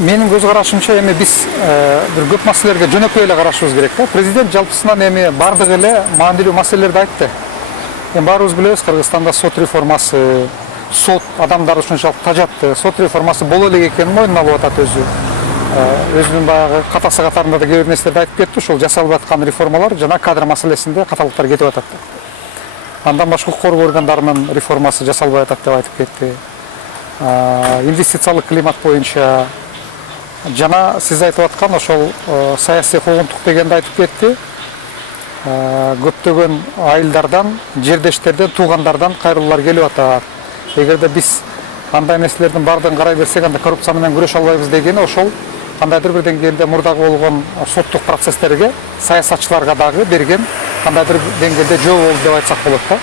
Менин көз карашымча эми биз бир көп маселелерге жөнөкөй эле карашыбыз керек да. Президент жалпысынан эми бардык эле маанилүү маселелерди айтты. Эми баарыбыз билебиз, Кыргызстанда сот реформасы, сот адамдар ушунчалык тажатты, сот реформасы боло элек экенин мойнуна алып атат өзү. Өзүнүн баягы катасы катарында да кээ бир нерселерди айтып кетти. Ушул жасалып аткан реформалар жана кадр маселесинде каталыктар кетип атат. Андан башка укук коргоо органдарынын реформасы жасалбай атат деп айтып кетти. Инвестициялык климат боюнча жана сиз айтып аткан ошол саясий куугунтук дегенди айтып кетти. Көптөгөн айылдардан, жердештерден, туугандардан кайрылуулар келип атат. Эгерде биз андай нерселердин баардыгын карай берсек, анда коррупция менен күрөшө албайбыз дегени ошол кандайдыр бир деңгээлде мурдагы болгон соттук процесстерге, саясатчыларга дагы берген кандайдыр деңгээлде жөө болду деп айтсак болот да.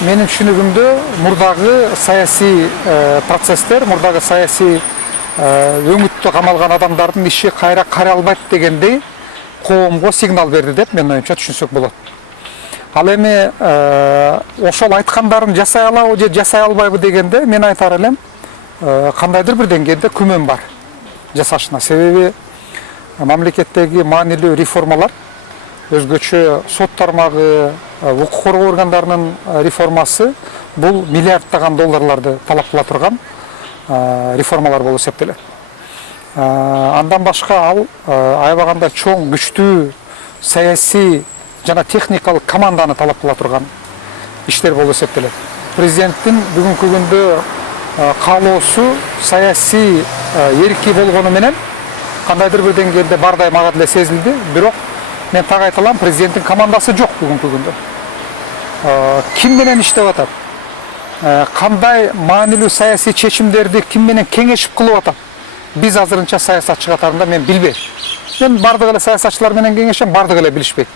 Менин түшүнүгүмдө мурдагы саясий процесстер, мурдагы саясий өңүттө камалган адамдардын иши кайра каралбайт дегендей коомго сигнал берди деп менин оюмча түшүнсөк болот. Ал эми ошол айткандарын жасай алабы же жасай албайбы дегенде мен айтар элем, кандайдыр бир деңгээлде күмөн бар жасашына. Себеби мамлекеттеги маанилүү реформалар, өзгөчө сот тармагы, укук коргоо органдарынын реформасы бул миллиарддаган долларларды талап кыла турган реформалар болуп эсептелет. Андан башка ал аябагандай чоң, күчтүү саясий жана техникалык команданы талап кыла турган иштер болуп эсептелет. Президенттин бүгүнкү күндө каалоосу саясий эрки болгону менен кандайдыр бир деңгээлде бардай мага деле сезилди. Бирок мен так айта алам, президенттин командасы жок бүгүнкү күндө. Ким менен иштеп атат? Кандай маанилүү саясий чечимдерди ким менен кеңешип кылып атат? Биз азырынча саясатчы катарында мен билбейм. Мен бардык эле саясатчылар менен кеңешем, бардык эле билишпейт.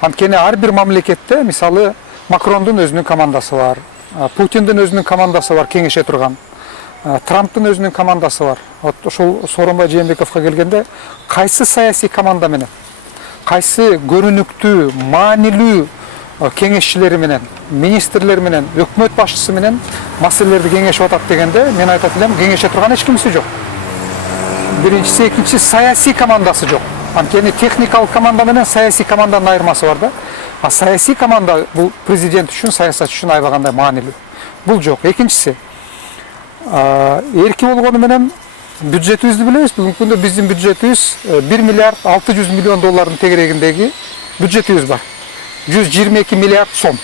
Анткени ар бир мамлекетте, мисалы, Макрондун өзүнүн командасы бар, Путиндин өзүнүн командасы бар, кеңеше турган. Трамптын өзүнүн командасы бар. Вот ошол Сооронбай Жээнбековго келгенде, кайсы саясий команда менен, кайсы көрүнүктүү, маанилүү кеңешчилери менен, министрлер менен, өкмөт башчысы менен маселелерди кеңешип атат дегенде, мен айтат элем, кеңеше турган эч кимиси жок. Биринчиси, экинчиси, саясий командасы жок. Анткени техникалык команда менен саясий команданын айырмасы бар да. А саясий команда бул президент үчүн, саясатчы үчүн аябагандай маанилүү. Бул жок. Экинчиси, эрки болгону менен бюджетибизди билебиз. Бүгүнкү күндө биздин бюджетибиз 1 миллиард 600 миллион доллардын тегерегиндеги бюджетибиз бар. 122 миллиард сом.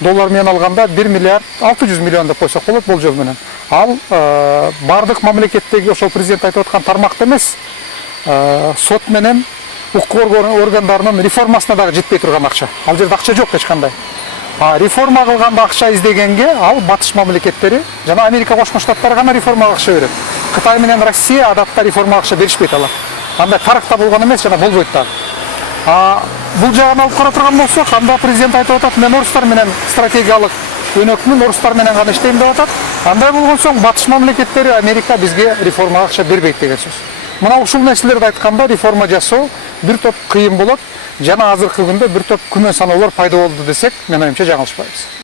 Доллар менен алганда 1 миллиард 600 миллион деп койсок болот болжол менен. Ал бардык мамлекеттеги ошол президент айтып аткан тармакта эмес, сот менен укук коргоо органдарынын реформасына дагы жетпей турган акча. Ал жерде акча жок эч кандай. Реформа кылганда акча издегенге ал батыш мамлекеттери жана Америка Кошмо Штаттары гана реформага акча берет. Кытай менен Россия адатта реформага акча беришпейт алар. Андай тарыхта болгон эмес жана болбойт дагы. Бул жагын алып кара турган болсок, анда президент айтып атат, мен орустар менен стратегиялык өнөкмүн, орустар менен гана иштейм деп атат. Андай болгон соң батыш мамлекеттери, Америка бизге реформага акча бербейт деген сөз. Мына ушул нерселерди айтканда реформа жасоо бир топ кыйын болот жана азыркы күндө бир топ күмөн саноолор пайда болду десек, мен оюмча жаңылышпайбыз.